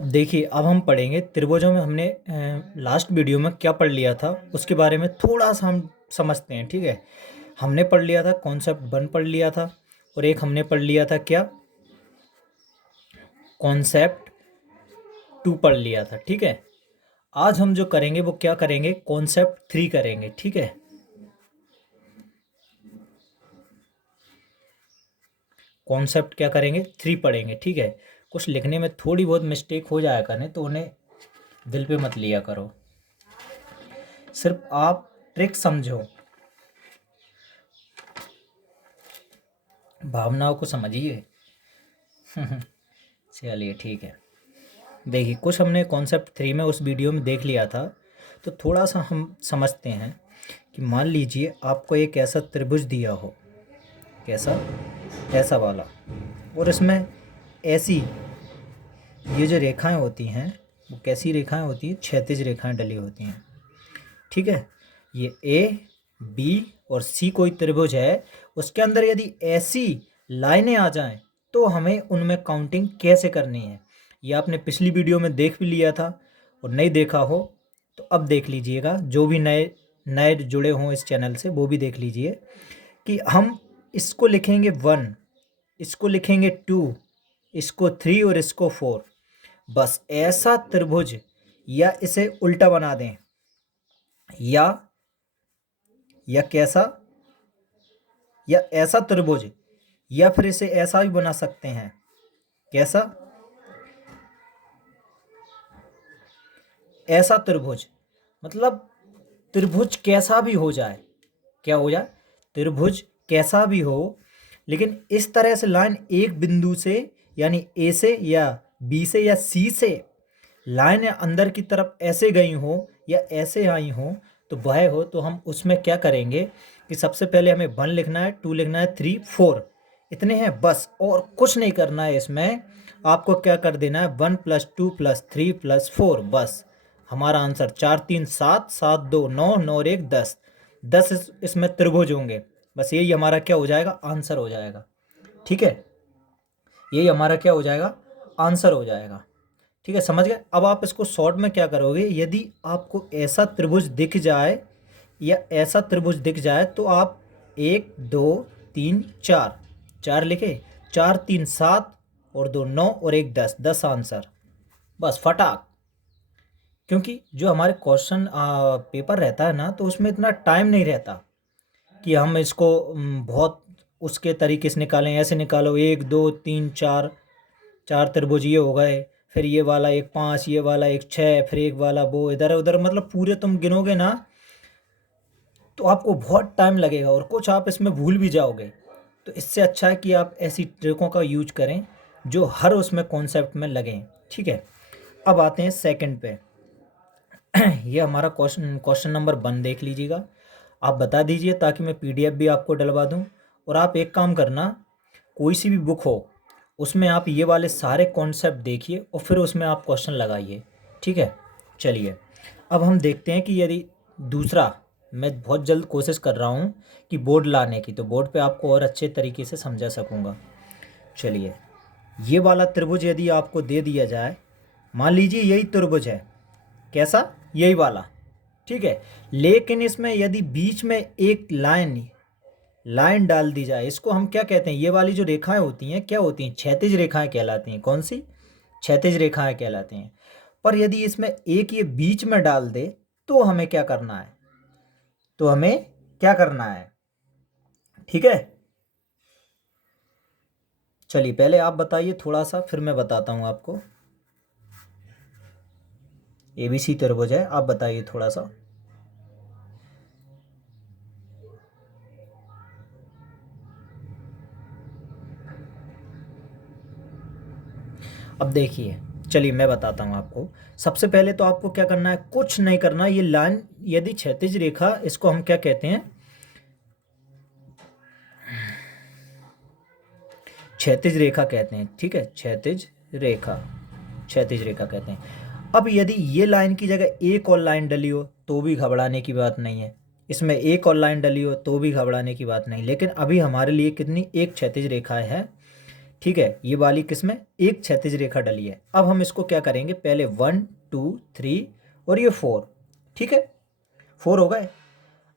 अब देखिए, अब हम पढ़ेंगे त्रिभुजों में। हमने लास्ट वीडियो में क्या पढ़ लिया था उसके बारे में थोड़ा सा हम समझते हैं। ठीक है, हमने पढ़ लिया था कॉन्सेप्ट 1 पढ़ लिया था, और एक हमने पढ़ लिया था क्या, कॉन्सेप्ट 2 पढ़ लिया था। ठीक है, आज हम जो करेंगे वो क्या करेंगे, कॉन्सेप्ट 3 करेंगे। ठीक है, कॉन्सेप्ट क्या करेंगे, 3 पढ़ेंगे। ठीक है, कुछ लिखने में थोड़ी बहुत मिस्टेक हो जाया करें तो उन्हें दिल पे मत लिया करो, सिर्फ आप ट्रिक समझो, भावनाओं को समझिए। चलिए ठीक है, देखिए कुछ हमने कॉन्सेप्ट 3 में उस वीडियो में देख लिया था, तो थोड़ा सा हम समझते हैं कि मान लीजिए आपको एक ऐसा त्रिभुज दिया हो, कैसा, ऐसा वाला, और इसमें ऐसी ये जो रेखाएं होती हैं वो कैसी रेखाएं होती हैं, क्षैतिज रेखाएं डली होती हैं। ठीक है, ये ए बी और सी कोई त्रिभुज है, उसके अंदर यदि ऐसी लाइनें आ जाएं तो हमें उनमें काउंटिंग कैसे करनी है, ये आपने पिछली वीडियो में देख भी लिया था, और नहीं देखा हो तो अब देख लीजिएगा। जो भी नए नए जुड़े हों इस चैनल से वो भी देख लीजिए कि हम इसको लिखेंगे 1, इसको लिखेंगे 2, इसको 3 और इसको 4। बस ऐसा त्रिभुज, या इसे उल्टा बना दें, या कैसा, या ऐसा त्रिभुज, या फिर इसे ऐसा भी बना सकते हैं, कैसा, ऐसा त्रिभुज। मतलब त्रिभुज कैसा भी हो जाए, क्या हो जाए, त्रिभुज कैसा भी हो, लेकिन इस तरह से लाइन एक बिंदु से, यानी ए से या बी से या सी से लाइन अंदर की तरफ ऐसे गई हो या ऐसे आई हो, तो वह हो तो हम उसमें क्या करेंगे कि सबसे पहले हमें 1 लिखना है, 2 लिखना है, 3 4, इतने हैं बस, और कुछ नहीं करना है इसमें। आपको क्या कर देना है, 1 + 2 + 3 + 4, बस हमारा आंसर 4 3 7 7 2 9 9 और 1 10, 10 इसमें त्रिभुज होंगे। बस यही हमारा क्या हो जाएगा, आंसर हो जाएगा। ठीक है, यही हमारा क्या हो जाएगा, आंसर हो जाएगा। ठीक है, समझ गए। अब आप इसको शॉर्ट में क्या करोगे, यदि आपको ऐसा त्रिभुज दिख जाए या ऐसा त्रिभुज दिख जाए तो आप 1 2 3 4 4 लिखे, 4 3 7 और 2 9 और 1 10, 10 आंसर, बस फटाक। क्योंकि जो हमारे क्वेश्चन पेपर रहता है ना, तो उसमें इतना टाइम नहीं रहता कि हम इसको बहुत उसके तरीके से निकालें, ऐसे निकालो 1 2 3 4, 4 त्रिभुज ये हो गए, फिर ये वाला एक 5, ये वाला एक 6, फिर एक वाला वो इधर उधर, मतलब पूरे तुम गिनोगे ना तो आपको बहुत टाइम लगेगा और कुछ आप इसमें भूल भी जाओगे। तो इससे अच्छा है कि आप ऐसी ट्रिकों का यूज करें जो हर उसमें कॉन्सेप्ट में लगें। ठीक है, अब आते हैं सेकंड पे। ये हमारा क्वेश्चन नंबर 1 देख लीजिएगा, आप बता दीजिए ताकि मैं पीडीएफ भी आपको डलवा दूं। और आप एक काम करना, कोई सी भी बुक हो उसमें आप ये वाले सारे कॉन्सेप्ट देखिए और फिर उसमें आप क्वेश्चन लगाइए। ठीक है, चलिए अब हम देखते हैं कि यदि दूसरा, मैं बहुत जल्द कोशिश कर रहा हूँ कि बोर्ड लाने की, तो बोर्ड पे आपको और अच्छे तरीके से समझा सकूँगा। चलिए, ये वाला त्रिभुज यदि आपको दे दिया जाए, मान लीजिए यही त्रिभुज है, कैसा, यही वाला। ठीक है, लेकिन इसमें यदि बीच में एक लाइन डाल दी जाए, इसको हम क्या कहते हैं, ये वाली जो रेखाएं होती हैं क्या होती हैं, क्षैतिज रेखाएं कहलाती हैं। कौन सी, क्षैतिज रेखाएं कहलाती हैं। पर यदि इसमें एक ये बीच में डाल दे तो हमें क्या करना है, तो हमें क्या करना है। ठीक है, चलिए पहले आप बताइए थोड़ा सा, फिर मैं बताता हूँ आपको। ABC त्रिभुज है, आप बताइए थोड़ा सा। अब देखिए, चलिए मैं बताता हूँ आपको। सबसे पहले तो आपको क्या करना है, कुछ नहीं करना। ये लाइन यदि क्षैतिज रेखा, इसको हम क्या कहते हैं, क्षैतिज रेखा कहते हैं। ठीक है, क्षैतिज रेखा, क्षैतिज रेखा कहते हैं। अब यदि ये लाइन की जगह एक और लाइन डली हो तो भी घबराने की बात नहीं है, इसमें एक और लाइन डली हो तो भी घबराने की बात नहीं। लेकिन अभी हमारे लिए कितनी, एक क्षैतिज रेखा है, ठीक है, ये वाली किसमें एक क्षैतिज रेखा डली है। अब हम इसको क्या करेंगे, पहले 1 2 3 और ये 4, ठीक है 4 हो गए।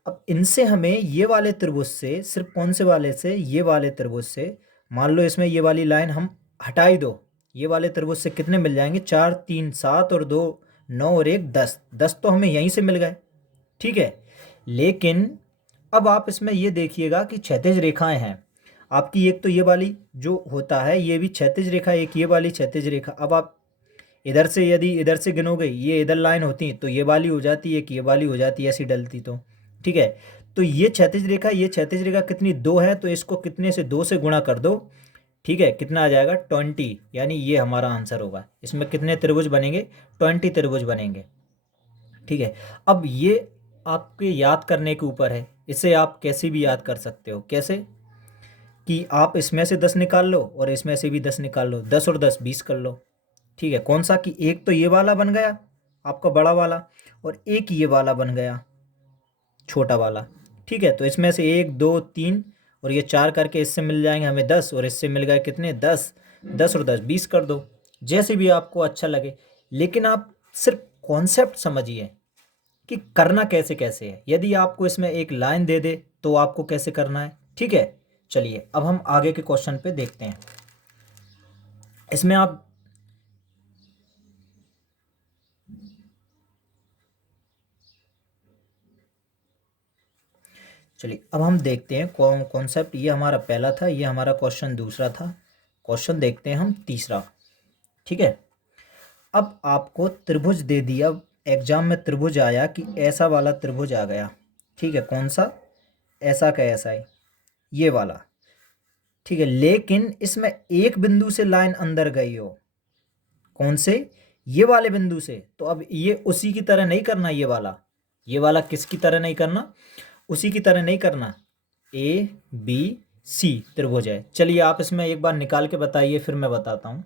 अब इनसे हमें ये वाले त्रिभुज से, सिर्फ कौन से वाले से, ये वाले त्रिभुज से, मान लो इसमें ये वाली लाइन हम हटा ही दो, ये वाले त्रिभुज से कितने मिल जाएंगे, 4 3 7 और 2 9 और 1 10, 10 तो हमें यहीं से मिल गए, ठीक है। लेकिन अब आप इसमें ये देखिएगा कि क्षैतिज रेखाएं हैं आपकी, एक तो ये वाली जो होता है ये भी क्षैतिज रेखा, एक ये वाली क्षैतिज रेखा। अब आप इधर से यदि इधर से गिनोगे, ये इधर लाइन होती तो ये वाली हो जाती, एक ये वाली हो जाती, ऐसी डलती तो, ठीक है। तो ये क्षैतिज रेखा, ये क्षैतिज रेखा कितनी 2 है, तो इसको कितने से 2 से गुणा कर दो, ठीक है, कितना आ जाएगा 20, यानी ये हमारा आंसर होगा। इसमें कितने त्रिभुज बनेंगे, 20 त्रिभुज बनेंगे, ठीक है। अब ये आपके याद करने के ऊपर है, इसे आप कैसे भी याद कर सकते हो, कैसे कि आप इसमें से 10 निकाल लो और इसमें से भी 10 निकाल लो, 10 और 10 20 कर लो, ठीक है। कौन सा कि एक तो ये वाला बन गया आपका बड़ा वाला और एक ये वाला बन गया छोटा वाला, ठीक है। तो इसमें से 1 2 3 और ये 4 करके इससे मिल जाएंगे हमें 10 और इससे मिल गए कितने 10, 10 और 10 20 कर दो, जैसे भी आपको अच्छा लगे। लेकिन आप सिर्फ कॉन्सेप्ट समझिए कि करना कैसे कैसे है। यदि आपको इसमें एक लाइन दे दे तो आपको कैसे करना है, ठीक है। चलिए अब हम आगे के क्वेश्चन पे देखते हैं। इसमें आप चलिए अब हम देखते हैं कॉन्सेप्ट, ये हमारा पहला था, ये हमारा क्वेश्चन दूसरा था। क्वेश्चन देखते हैं हम तीसरा, ठीक है। अब आपको त्रिभुज दे दिया, एग्जाम में त्रिभुज आया कि ऐसा वाला त्रिभुज आ गया, ठीक है। कौन सा, ऐसा का ऐसा ही, ये वाला, ठीक है। लेकिन इसमें एक बिंदु से लाइन अंदर गई हो, कौन से, ये वाले बिंदु से। तो अब ये उसी की तरह नहीं करना, ये वाला किसकी तरह नहीं करना, उसी की तरह नहीं करना। ए बी सी त्रिभुज है। चलिए आप इसमें एक बार निकाल के बताइए, फिर मैं बताता हूं।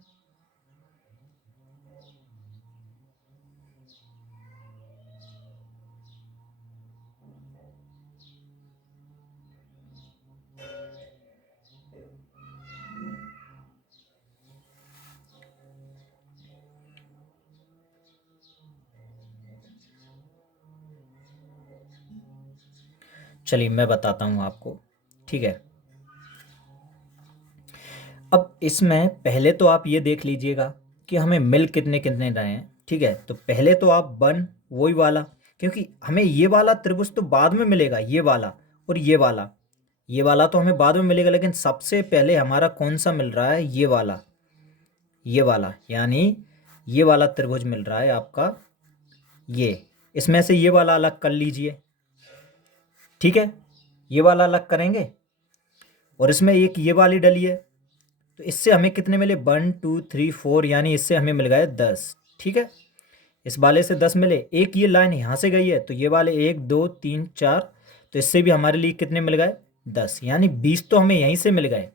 चलिए मैं बताता हूं आपको, ठीक है। अब इसमें पहले तो आप ये देख लीजिएगा कि हमें मिल कितने कितने रहे हैं, ठीक है। तो पहले तो आप बन वही वाला, क्योंकि हमें ये वाला त्रिभुज तो बाद में मिलेगा, ये वाला और ये वाला तो हमें बाद में मिलेगा, लेकिन सबसे पहले हमारा कौन सा मिल रहा है, ये वाला, यानी ये वाला त्रिभुज मिल रहा है आपका ये। इसमें से ये वाला अलग कर लीजिए, ठीक है, ये वाला अलग करेंगे और इसमें एक ये वाली डली है, तो इससे हमें कितने मिले 1 2 3 4, यानी इससे हमें मिल गए 10, ठीक है। इस वाले से 10 मिले, एक ये लाइन यहाँ से गई है तो ये वाले 1 2 3 4, तो इससे भी हमारे लिए कितने मिल गए 10, यानी 20 तो हमें यहीं से मिल गए,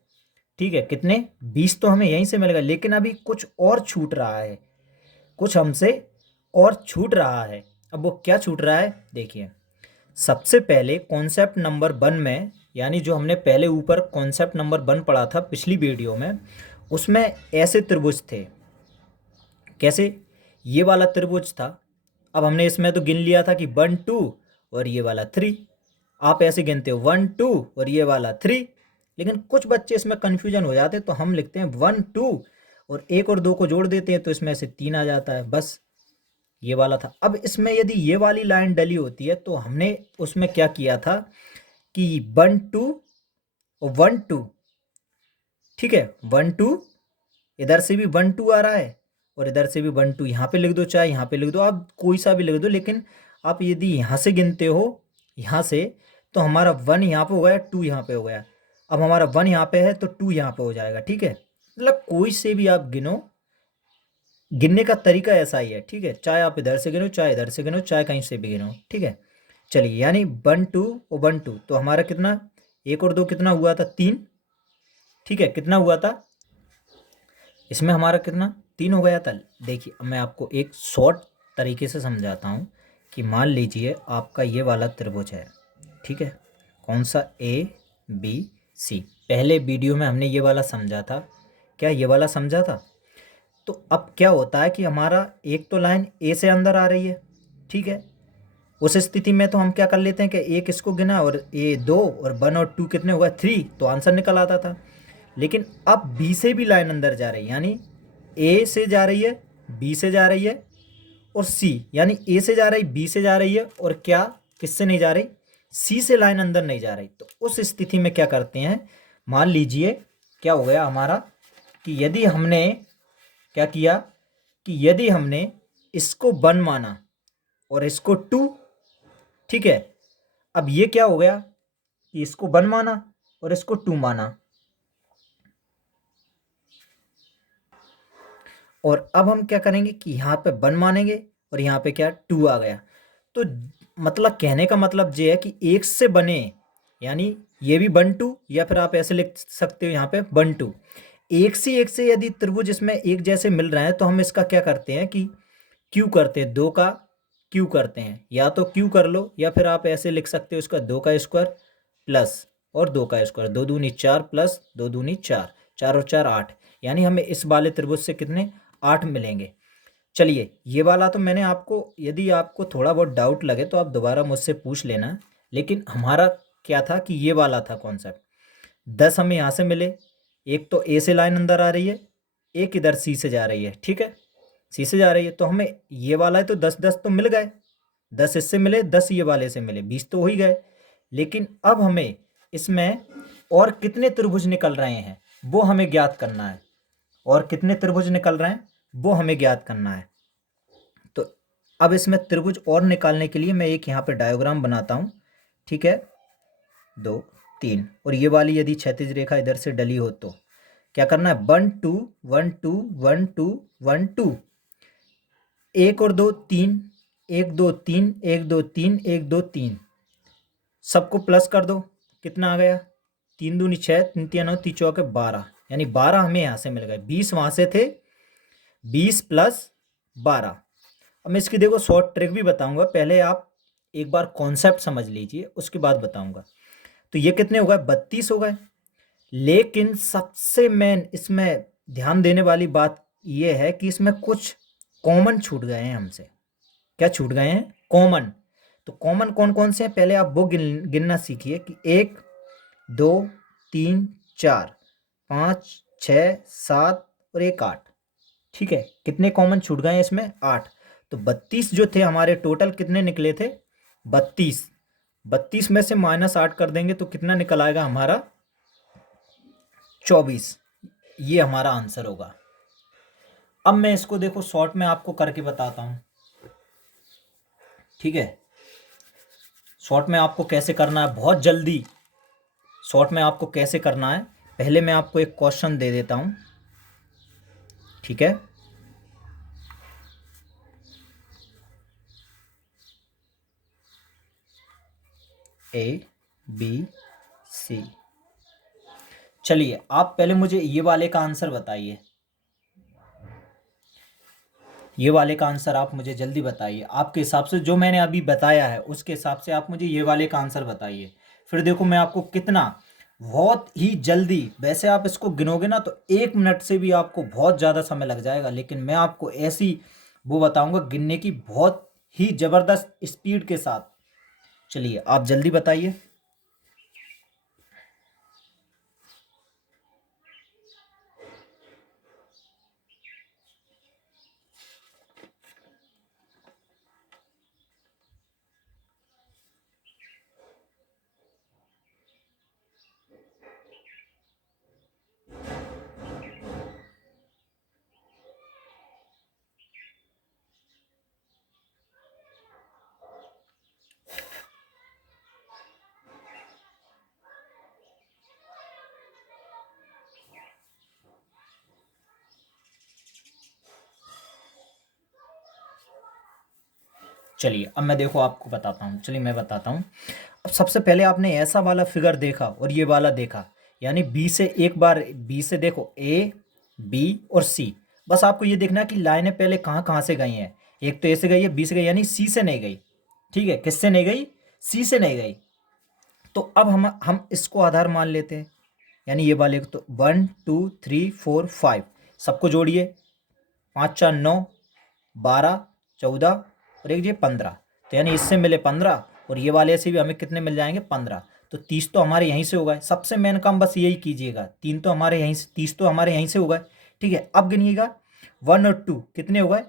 ठीक है। कितने 20 तो हमें यहीं से मिल गए। लेकिन अभी कुछ और छूट रहा है, कुछ हमसे और छूट रहा है। अब वो क्या छूट रहा है, देखिए। सबसे पहले कॉन्सेप्ट नंबर 1 में, यानी जो हमने पहले ऊपर कॉन्सेप्ट नंबर 1 पढ़ा था पिछली वीडियो में, उसमें ऐसे त्रिभुज थे, कैसे, ये वाला त्रिभुज था। अब हमने इसमें तो गिन लिया था कि 1 2 और ये वाला 3, आप ऐसे गिनते हो 1 2 और ये वाला 3, लेकिन कुछ बच्चे इसमें कन्फ्यूजन हो जाते हैं, तो हम लिखते हैं 1 2 और 1 और 2 को जोड़ देते हैं तो इसमें से 3 आ जाता है, बस ये वाला था। अब इसमें यदि ये वाली लाइन डली होती है तो हमने उसमें क्या किया था कि 1 2 और 1 2, ठीक है, 1 2, इधर से भी 1 2 आ रहा है और इधर से भी 1 2, यहाँ पे लिख दो, चाहे यहाँ पे लिख दो, आप कोई सा भी लिख दो। लेकिन आप यदि यहाँ से गिनते हो, यहाँ से, तो हमारा 1 यहाँ पे हो गया, 2 यहाँ पे हो गया। अब हमारा 1 यहाँ पे है तो 2 यहाँ पे हो जाएगा, ठीक है। मतलब कोई से भी आप गिनो, गिनने का तरीका ऐसा ही है, ठीक है। चाहे आप इधर से गिनो, चाहे इधर से गिनो, चाहे कहीं से भी गिनो, ठीक है। चलिए, यानी 1 2 और 1 2, तो हमारा कितना, 1 और 2 कितना हुआ था 3, ठीक है। कितना हुआ था इसमें हमारा, कितना 3 हो गया था। देखिए अब मैं आपको एक शॉर्ट तरीके से समझाता हूँ कि मान लीजिए आपका ये वाला त्रिभुज है, ठीक है। कौन सा, ए बी सी। पहले वीडियो में हमने ये वाला समझा था क्या ये वाला समझा था? तो अब क्या होता है कि हमारा एक तो लाइन ए से अंदर आ रही है, ठीक है। उस स्थिति में तो हम क्या कर लेते हैं कि एक इसको गिना और ए 2 और 1 और 2 कितने हुआ 3, तो आंसर निकल आता था। लेकिन अब बी से भी लाइन अंदर जा रही है, यानी ए से जा रही है, बी से जा रही है और सी, यानी ए से जा रही, बी से जा रही है और क्या किससे नहीं जा रही, सी से लाइन अंदर नहीं जा रही। तो उस स्थिति में क्या करते हैं, मान लीजिए क्या हो गया हमारा कि यदि हमने क्या किया कि यदि हमने इसको 1 माना और इसको 2, ठीक है। अब ये क्या हो गया कि इसको 1 माना और इसको 2 माना, और अब हम क्या करेंगे कि यहाँ पे 1 मानेंगे और यहाँ पे क्या 2 आ गया। तो मतलब कहने का मतलब ये है कि एक से बने, यानी ये भी 1 2, या फिर आप ऐसे लिख सकते हो यहाँ पे 1 2, एक से यदि त्रिभुज इसमें एक जैसे मिल रहे हैं तो हम इसका क्या करते हैं कि क्यू करते हैं, 2 का क्यू करते हैं। या तो क्यू कर लो या फिर आप ऐसे लिख सकते हो इसका 2 का स्क्वायर प्लस और 2 का स्क्वायर, 2 दूनी 4 प्लस 2 दूनी 4, 4 और 4 8, यानी हमें इस वाले त्रिभुज से कितने 8 मिलेंगे। चलिए ये वाला तो मैंने आपको, यदि आपको थोड़ा बहुत डाउट लगे तो आप दोबारा मुझसे पूछ लेना। लेकिन हमारा क्या था कि ये वाला था कॉन्सेप्ट। 10 हमें यहाँ से मिले, एक तो ए से लाइन अंदर आ रही है, एक इधर सी से जा रही है, ठीक है, सी से जा रही है। तो हमें ये वाला है तो 10 10 तो मिल गए, 10 इससे मिले, 10 ये वाले से मिले, 20 तो हो ही गए। लेकिन अब हमें इसमें और कितने त्रिभुज निकल रहे हैं वो हमें ज्ञात करना है, और कितने त्रिभुज निकल रहे हैं वो हमें ज्ञात करना है। तो अब इसमें त्रिभुज और निकालने के लिए मैं एक यहाँ पे डायग्राम बनाता हूँ, ठीक है, 2 3, और ये वाली यदि क्षैतिज रेखा इधर से डली हो तो क्या करना है, 1 2 1 2 1 2 1 2, 1 और 2 3, 1 2 3 1 2 3 1 2 3, सबको प्लस कर दो, कितना आ गया, 3 दूनी 6, 3 3 9, 3 चौके 12, यानी 12 हमें यहाँ से मिल गए, 20 वहाँ से थे, 20 प्लस 12। अब मैं इसकी देखो शॉर्ट ट्रिक भी बताऊंगा, पहले आप एक बार कॉन्सेप्ट समझ लीजिए उसके बाद बताऊंगा। तो ये कितने हो गए, 32 हो गए। लेकिन सबसे मेन इसमें ध्यान देने वाली बात ये है कि इसमें कुछ कॉमन छूट गए हैं हमसे। क्या छूट गए हैं, कॉमन। तो कॉमन कौन कौन से हैं, पहले आप वो गिनना सीखिए कि 1 2 3 4 5 6 7 और 1 8, ठीक है। कितने कॉमन छूट गए हैं इसमें, 8। तो 32 जो थे हमारे टोटल कितने निकले थे, 32। 32 में से -8 कर देंगे तो कितना निकल आएगा हमारा, 24। ये हमारा आंसर होगा। अब मैं इसको देखो शॉर्ट में आपको करके बताता हूँ, ठीक है। शॉर्ट में आपको कैसे करना है, बहुत जल्दी शॉर्ट में आपको कैसे करना है, पहले मैं आपको एक क्वेश्चन दे देता हूँ, ठीक है। ABC, चलिए आप पहले मुझे ये वाले का आंसर बताइए, ये वाले का आंसर आप मुझे जल्दी बताइए। आपके हिसाब से जो मैंने अभी बताया है उसके हिसाब से आप मुझे ये वाले का आंसर बताइए। फिर देखो मैं आपको कितना, बहुत ही जल्दी, वैसे आप इसको गिनोगे ना तो 1 मिनट से भी आपको बहुत ज़्यादा समय लग जाएगा, लेकिन मैं आपको ऐसी वो बताऊंगा गिनने की बहुत ही ज़बरदस्त स्पीड के साथ। चलिए आप जल्दी बताइए। चलिए अब मैं देखो आपको बताता हूँ, चलिए मैं बताता हूँ। अब सबसे पहले आपने ऐसा वाला फिगर देखा और ये वाला देखा, यानी बी से एक बार, बी से देखो ए बी और सी, बस आपको ये देखना है कि लाइनें पहले कहाँ कहाँ से गई हैं। एक तो ए से गई है, बी से गई, यानी सी से नहीं गई, ठीक है। किससे नहीं गई, सी से नहीं गई। तो अब हम इसको आधार मान लेते हैं, यानी ये वाले तो 1 2 3 4 5 सबको जोड़िए, 5 4 9 12 14 और एक ये 15, तो यानी इससे मिले 15 और ये वाले से भी हमें कितने मिल जाएंगे 15। तो 30 तो हमारे यहीं से हो गए, सबसे मेन काम बस यही कीजिएगा, 3 तो हमारे यहीं से, 30 तो हमारे यहीं से हो गए। ठीक है, अब गिनिएगा 1 और 2 कितने हो गए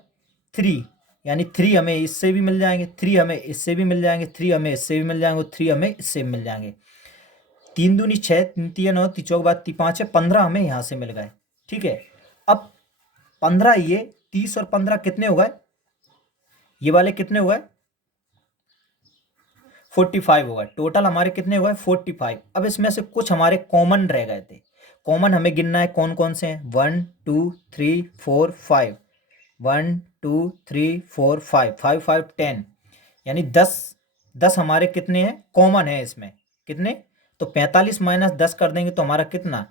3, यानी 3 हमें इससे भी मिल जाएंगे, 3 हमें इससे भी मिल जाएंगे, 3 हमें इससे भी मिल जाएंगे और 3 हमें इससे भी मिल जाएंगे। 3 दूनी 6, 3 तिया 9, 3 चौक बात 5 है, 15 हमें यहाँ से मिल गए। ठीक है, अब 15 ये 30 और 15 कितने हो गए, ये वाले कितने हो गए 45 हो गए, टोटल हमारे कितने हो गए 45। अब इसमें से कुछ हमारे कॉमन रह गए थे, कॉमन हमें गिनना है कौन कौन से हैं, 1 2 3 4 5, 1 2 3 4 5, 5 5 10, यानी 10 हमारे कितने हैं कॉमन है इसमें, कितने, तो 45 माइनस 10 कर देंगे तो हमारा कितना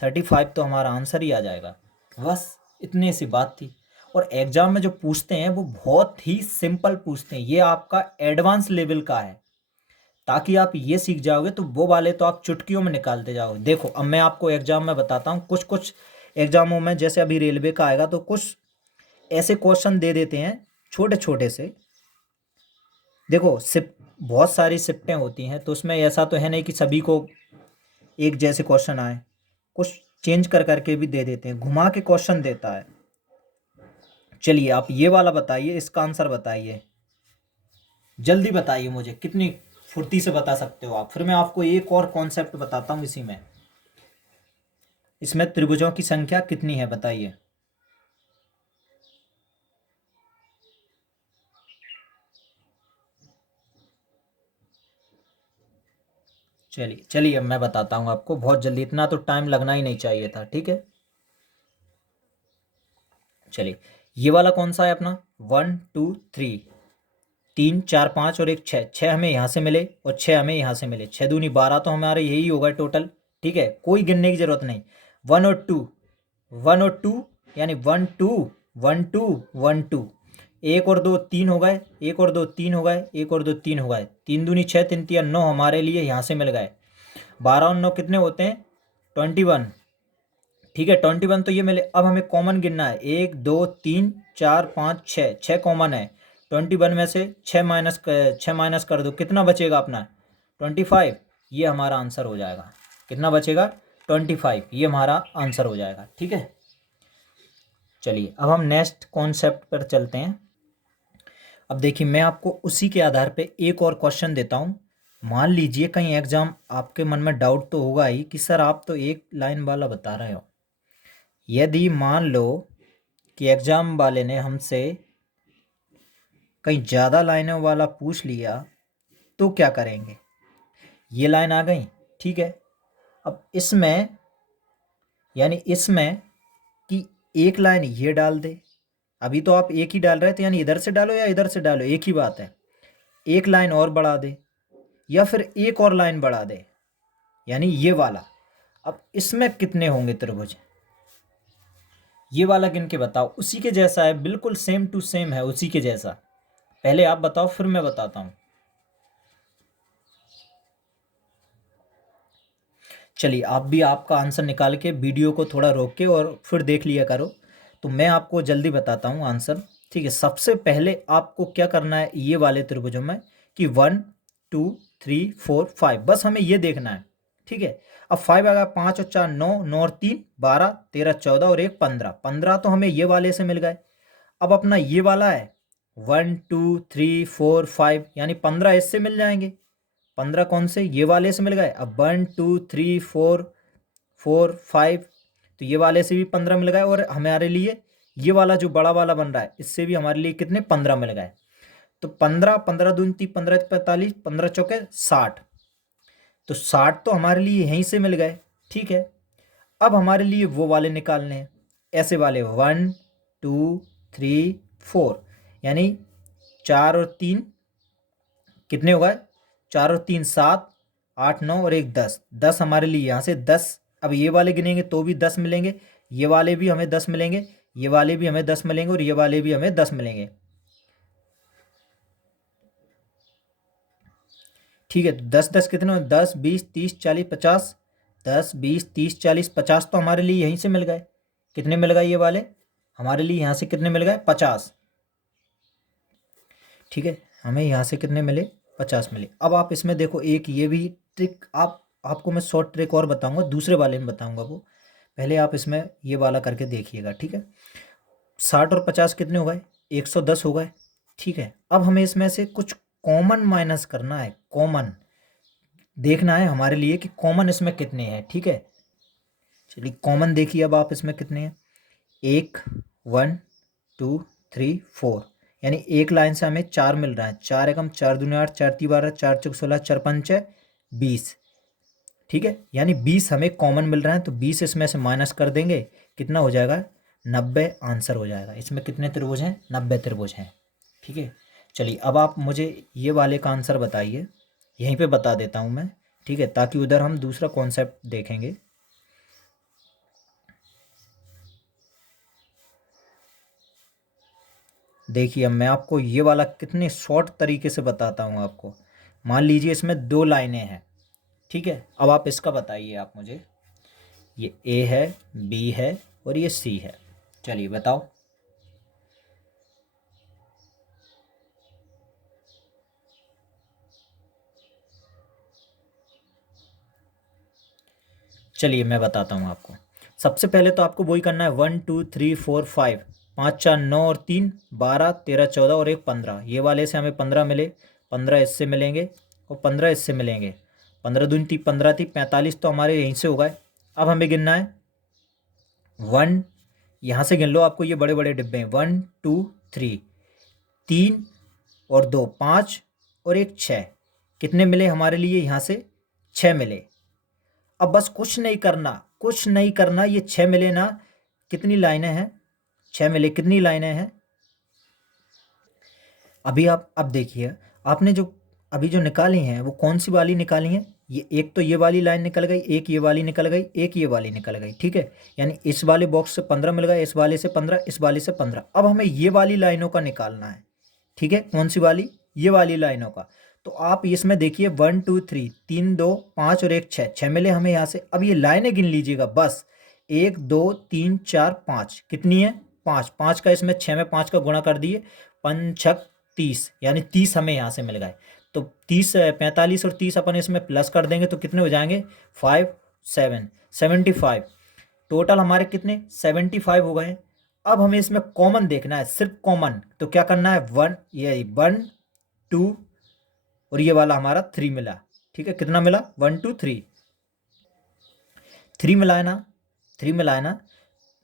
35, तो हमारा आंसर ही आ जाएगा। बस इतनी सी बात थी। और एग्जाम में जो पूछते हैं वो बहुत ही सिंपल पूछते हैं, ये आपका एडवांस लेवल का है, ताकि आप ये सीख जाओगे तो वो वाले तो आप चुटकियों में निकालते जाओगे। देखो अब मैं आपको एग्जाम में बताता हूँ, कुछ कुछ एग्जामों में जैसे अभी रेलवे का आएगा तो कुछ ऐसे क्वेश्चन दे देते हैं छोटे छोटे से। देखो शिफ्ट, बहुत सारी शिफ्टें होती हैं तो उसमें ऐसा तो है नहीं कि सभी को एक जैसे क्वेश्चन आए, कुछ चेंज कर करके भी दे देते हैं, घुमा के क्वेश्चन देता है। चलिए आप ये वाला बताइए, इसका आंसर बताइए, जल्दी बताइए मुझे, कितनी फुर्ती से बता सकते हो आप, फिर मैं आपको एक और कॉन्सेप्ट बताता हूँ इसी में। इसमें त्रिभुजों की संख्या कितनी है बताइए। चलिए चलिए अब मैं बताता हूँ आपको बहुत जल्दी, इतना तो टाइम लगना ही नहीं चाहिए था। ठीक है, चलिए ये वाला कौन सा है अपना 1 2 3, 3 4 5 और एक 6, 6 हमें यहाँ से मिले और 6 हमें यहाँ से मिले, 6 दूनी 12, तो हमारे यही होगा टोटल। ठीक है, कोई गिनने की जरूरत नहीं। 1 और 2, 1 और 2 यानी 1 2 1 2 1 2, एक और दो 3 हो गए, एक और दो 3 हो गए, एक और दो 3 हो गए, 3 दूनी 6, 3 तिया 9 हमारे लिए यहाँ से मिल गए। 12 और 9 कितने होते हैं 21। ठीक है 21 तो ये मिले। अब हमें कॉमन गिनना है, 1 2 3 4 5 6, 6 कॉमन है। 21 में से 6 माइनस कर दो, कितना बचेगा अपना 25, ये हमारा आंसर हो जाएगा। कितना बचेगा 25, ये हमारा आंसर हो जाएगा। ठीक है, चलिए अब हम नेक्स्ट कॉन्सेप्ट पर चलते हैं। अब देखिए मैं आपको उसी के आधार पे एक और क्वेश्चन देता हूँ। मान लीजिए कहीं एग्जाम आपके मन में डाउट तो होगा ही कि सर आप तो एक लाइन वाला बता रहे हो, यदि मान लो कि एग्जाम वाले ने हमसे कहीं ज़्यादा लाइनों वाला पूछ लिया तो क्या करेंगे। ये लाइन आ गई, ठीक है। अब इसमें यानी इसमें कि एक लाइन ये डाल दे, अभी तो आप एक ही डाल रहे थे, यानी इधर से डालो या इधर से डालो एक ही बात है। एक लाइन और बढ़ा दे या फिर एक और लाइन बढ़ा दे, यानी ये वाला। अब इसमें कितने होंगे त्रिभुज, ये वाला गिन के बताओ। उसी के जैसा है, बिल्कुल सेम टू सेम है उसी के जैसा। पहले आप बताओ फिर मैं बताता हूँ। चलिए आप भी आपका आंसर निकाल के वीडियो को थोड़ा रोक के और फिर देख लिया करो, तो मैं आपको जल्दी बताता हूँ आंसर। ठीक है, सबसे पहले आपको क्या करना है ये वाले त्रिभुजों में कि 1 2 3 4 5, बस हमें ये देखना है। ठीक है, अब 5 आएगा, 5 और 4 9, 9 और 3 12, 13 14 और एक 15, 15 तो हमें ये वाले से मिल गए। अब अपना ये वाला है 1 2 3 4 5, यानी 15 इससे मिल जाएंगे। 15 कौन से, ये वाले से मिल गए। अब 1 2 3 4 4 5, तो ये वाले से भी 15 मिल गए और हमारे लिए ये वाला जो बड़ा वाला बन रहा है इससे भी हमारे लिए कितने 15 मिल गए। तो 15 15 दूनी 30, 15 45, 15 चौके 60, तो 60 तो हमारे लिए यहीं से मिल गए। ठीक है, अब हमारे लिए वो वाले निकालने हैं, ऐसे वाले 1 2 3 4, यानी 4 और 3 कितने हो गए, 4 और 3 7, 8 9 और एक 10, 10 हमारे लिए यहाँ से 10। अब ये वाले गिनेंगे तो भी 10 मिलेंगे, ये वाले भी हमें 10 मिलेंगे, ये वाले भी हमें 10 मिलेंगे और ये वाले भी हमें 10 मिलेंगे। ठीक है, तो 10 10 कितने, 10 20 30 40 50 10 20 30 40 50 तो हमारे लिए यहीं से मिल गए। कितने मिल गए ये वाले हमारे लिए यहाँ से कितने मिल गए 50। ठीक है, हमें यहाँ से कितने मिले 50 मिले। अब आप इसमें देखो एक ये भी ट्रिक आपको मैं शॉर्ट ट्रिक और बताऊंगा, दूसरे वाले में बताऊंगा वो। पहले आप इसमें ये वाला करके देखिएगा। ठीक है, 60 और 50 कितने हो गए 110 हो गए। ठीक है, अब हमें इसमें से कुछ कॉमन माइनस करना है, कॉमन देखना है हमारे लिए कि कॉमन इसमें कितने हैं। ठीक है, चलिए कॉमन देखिए अब आप इसमें कितने हैं। 1 1 2 3 4, यानी एक लाइन से हमें 4 मिल रहा है। 4 एकम 4 दूनी 8, 4 ती 12, 4 चौक 16, 4 पंच 20। ठीक है, यानी 20 हमें कॉमन मिल रहा है, तो 20 इसमें से माइनस कर देंगे, कितना हो जाएगा 90 आंसर हो जाएगा। इसमें कितने त्रिभुज हैं 90 त्रिभुज हैं। ठीक है, चलिए अब आप मुझे ये वाले का आंसर बताइए, यहीं पे बता देता हूँ मैं। ठीक है, ताकि उधर हम दूसरा कॉन्सेप्ट देखेंगे। देखिए अब मैं आपको ये वाला कितने शॉर्ट तरीके से बताता हूँ आपको। मान लीजिए इसमें 2 लाइनें हैं। ठीक है, अब आप इसका बताइए आप मुझे। ये ए है, बी है और ये सी है। चलिए बताओ। चलिए मैं बताता हूँ आपको। सबसे पहले तो आपको वही करना है 1 2 3 4 5, 5 4 9 और 3 12 13 14 और एक 15। ये वाले से हमें 15 मिले, 15 इससे मिलेंगे और 15 इससे मिलेंगे। 15 दूनी थी 15 थी 45 तो हमारे यहीं से हो गए। अब हमें गिनना है 1, यहाँ से गिन लो, आपको ये बड़े बड़े डिब्बे हैं। 1 2 3, 3 और 2 5 और एक 6। कितने मिले हमारे लिए यहाँ से 6 मिले। अब बस कुछ नहीं करना, कुछ नहीं करना, ये 6 मिले ना, कितनी लाइनें हैं 6 मिले, कितनी लाइनें हैं। अभी आप अब देखिए, आपने जो अभी जो निकाली हैं वो कौन सी वाली निकाली हैं। ये एक तो ये वाली लाइन निकल गई, एक ये वाली निकल गई, एक ये वाली निकल गई। ठीक है, यानी इस वाले बॉक्स से 15 मिल गए, इस वाले से 15, इस वाले से 15। अब हमें ये वाली लाइनों का निकालना है। ठीक है, कौन सी वाली, ये वाली लाइनों का। तो आप इसमें देखिए 1 2 3, 3 2 5 और एक 6, 6 मिले हमें यहाँ से। अब ये लाइनें गिन लीजिएगा बस, 1 2 3 4 5, कितनी है 5, 5 का इसमें 6 में 5 का गुणा कर दिए, 5 6 30, यानी 30 हमें यहाँ से मिल गए। तो 30 45 और 30 अपन इसमें प्लस कर देंगे तो कितने हो जाएंगे 5 7 75। टोटल हमारे कितने 75 हो गए। अब हमें इसमें कॉमन देखना है, सिर्फ कॉमन। तो क्या करना है 1, ये 1 2 और ये वाला हमारा 3 मिला। ठीक है, कितना मिला 1 2 3, 3 मिला है ना, 3 मिला है ना।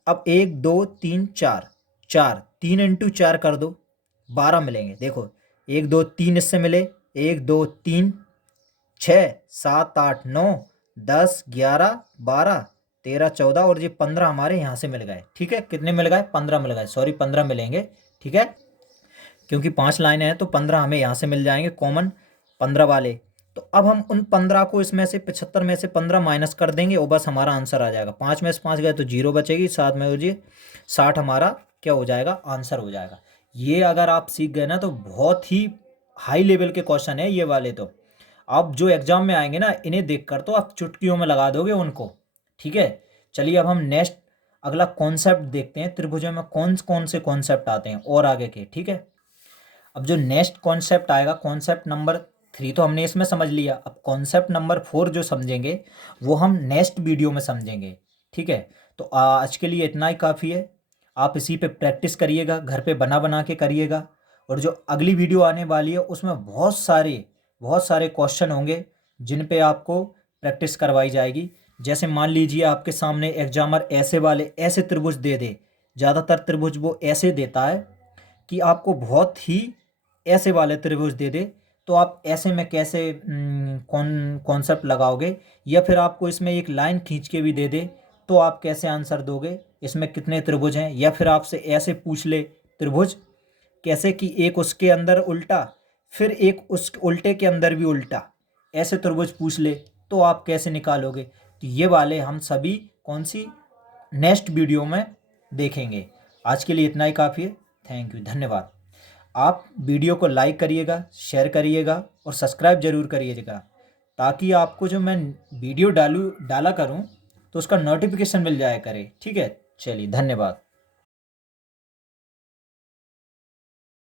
अब 1 2 3 4, 4 3 इंटू 4 कर दो, 12 मिलेंगे। देखो 1 2 3 इससे मिले, 1 2 3 6 7 8 9 10 11 12 13 14 और ये 15 हमारे यहाँ से मिल गए। ठीक है, कितने मिल गए 15 मिल गए, सॉरी 15 मिलेंगे। ठीक है, क्योंकि 5 लाइनें हैं तो 15 हमें यहाँ से मिल जाएंगे कॉमन, 15 वाले। तो अब हम उन 15 को इसमें से 75 में से 15 माइनस कर देंगे और बस हमारा आंसर आ जाएगा। 5 में से 5 गए तो 0 बचेगी, 7 में हो जी 60 हमारा क्या हो जाएगा आंसर हो जाएगा। ये अगर आप सीख गए ना तो बहुत ही हाई लेवल के क्वेश्चन है ये वाले। तो आप जो एग्जाम में आएंगे ना, इन्हें देखकर तो आप चुटकियों में लगा दोगे उनको। ठीक है, चलिए अब हम नेक्स्ट अगला कॉन्सेप्ट देखते हैं, त्रिभुजों में कौन कौन से कॉन्सेप्ट आते हैं और आगे के। ठीक है, अब जो नेक्स्ट कॉन्सेप्ट आएगा, कॉन्सेप्ट नंबर 3 तो हमने इसमें समझ लिया। अब कॉन्सेप्ट नंबर 4 जो समझेंगे वो हम नेक्स्ट वीडियो में समझेंगे। ठीक है, तो आज के लिए इतना ही काफ़ी है। आप इसी पे प्रैक्टिस करिएगा, घर पे बना बना के करिएगा। और जो अगली वीडियो आने वाली है उसमें बहुत सारे क्वेश्चन होंगे जिन पे आपको प्रैक्टिस करवाई जाएगी। जैसे मान लीजिए आपके सामने एग्जामर ऐसे वाले ऐसे त्रिभुज दे दे, ज़्यादातर त्रिभुज वो ऐसे देता है कि आपको बहुत ही ऐसे वाले त्रिभुज दे दे, तो आप ऐसे में कैसे कॉन्सेप्ट लगाओगे। या फिर आपको इसमें एक लाइन खींच के भी दे दे तो आप कैसे आंसर दोगे, इसमें कितने त्रिभुज हैं। या फिर आपसे ऐसे पूछ ले त्रिभुज कैसे कि एक उसके अंदर उल्टा, फिर एक उस उल्टे के अंदर भी उल्टा, ऐसे त्रिभुज पूछ ले तो आप कैसे निकालोगे। तो ये वाले हम सभी कौन सी नेक्स्ट वीडियो में देखेंगे। आज के लिए इतना ही काफ़ी है। थैंक यू, धन्यवाद। आप वीडियो को लाइक करिएगा, शेयर करिएगा और सब्सक्राइब जरूर करिएगा ताकि आपको जो मैं वीडियो डाला करूँ तो उसका नोटिफिकेशन मिल जाया करे। ठीक है, चलिए धन्यवाद।